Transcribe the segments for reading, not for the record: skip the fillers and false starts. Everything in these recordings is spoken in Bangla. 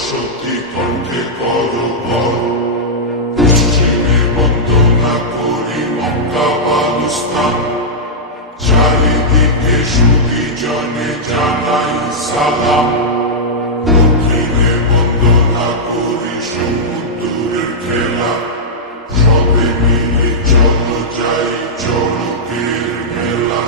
সরস্বতী কণ্ঠে করো বল, পশ্চিমে বন্দনা করি মক্কা বালুস্তান, চারিদিকে সুধী জনে জানাই সালাম। দক্ষিণে বন্দনা করি সমুদ্রের খেলা, সবে মিলে চলো যাই চড়কের মেলা।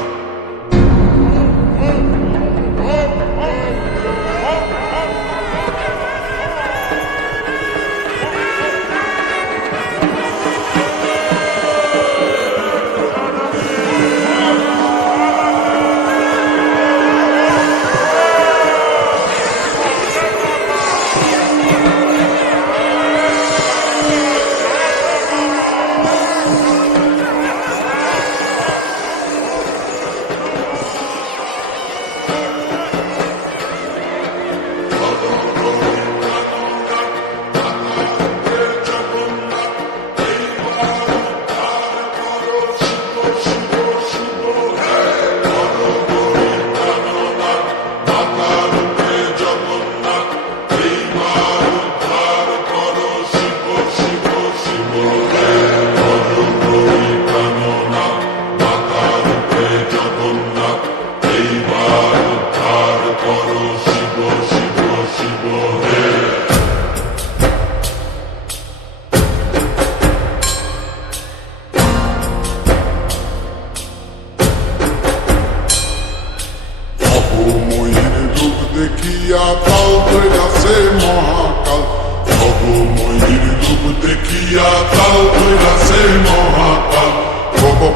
দেখিয়া কাল ধৈরাছে মহাকাল, ভবময়ীর রূপ দেখিয়া কাল ধৈরাছে মহাকাল।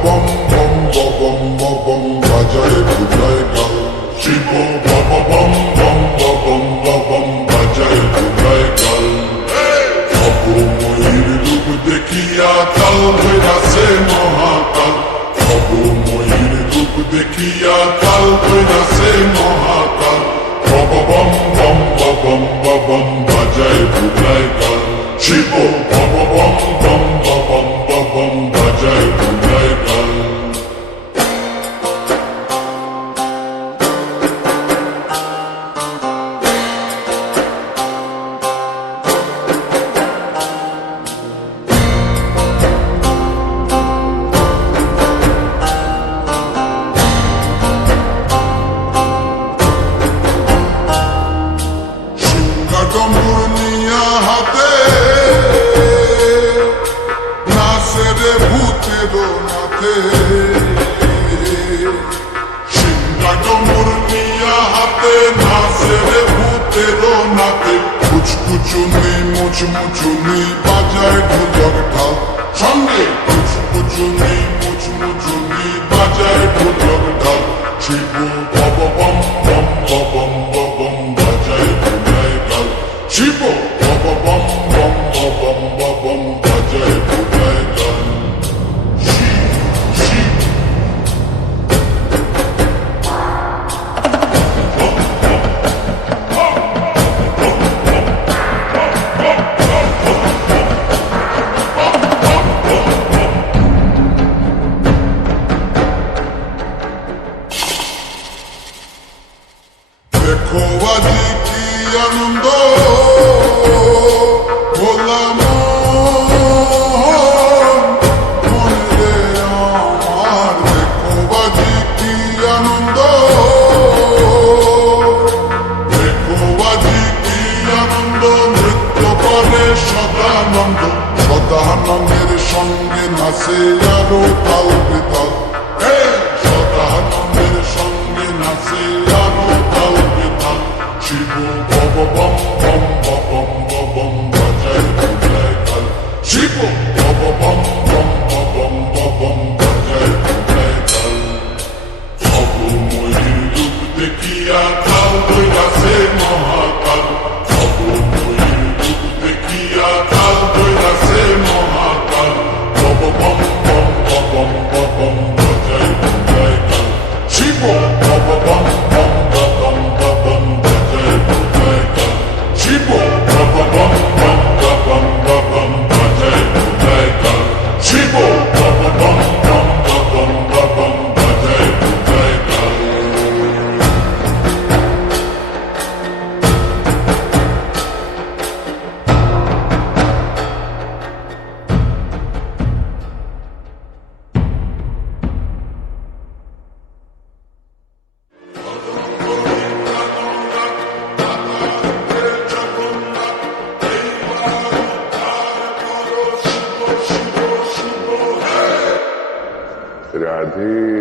বম বম বম বম বাজায় বুঝায় গাল, শিব বম বম বম বম বাজায় বুঝায় গাল। ভবময়ীর রূপ দেখিয়া কাল ধৈরাছে মহাকাল, ভবময়ীর রূপ দেখিয়া কাল ধৈরাছে মহাকাল। বম বম বম বম বাজায় বুঝায় গাল, শিব বম বম বম বাজায় বুঝায় গাল। কুচকুচুনি মুচমুচুনি বাজায় ঢোলক ঢাল, সঙ্গে কুচকুচুনি মুচমুচুনি বাজায় ঢোলক ঢাল। শিব বম বম বম বম বাজায় বুঝায় গাল, শিব বম বম বম বাজায় বুঝায় গাল। দেখো আজি কি আনন্দ বললাম মনে আমার, দেখো আজি কি আনন্দ, দেখো আজি কি আনন্দ। নৃত্য করে সদানন্দ, সদানন্দের সঙ্গে নাচে আরো তাল বেতাল। সদানন্দের সঙ্গে নাচে আরো তাল বেতাল। শিব বম বম বম বাজায় বুঝায় গাল, শিব বম বম বম বাজায় বুঝায় গাল। ভবময়ীর রূপ দেখিয়া কাল ধৈরাছে মহাকাল, ভবময়ীর রূপ দেখিয়া কাল ধৈরাছে মহাকাল। বম বম বাজায় বুঝায় গাল, শিব বম বম বাজায় বুঝায় গাল, শিব বম বম বাজায় বুঝায় গাল, শিব বম বম বাজায় বুঝায় গাল। রাধে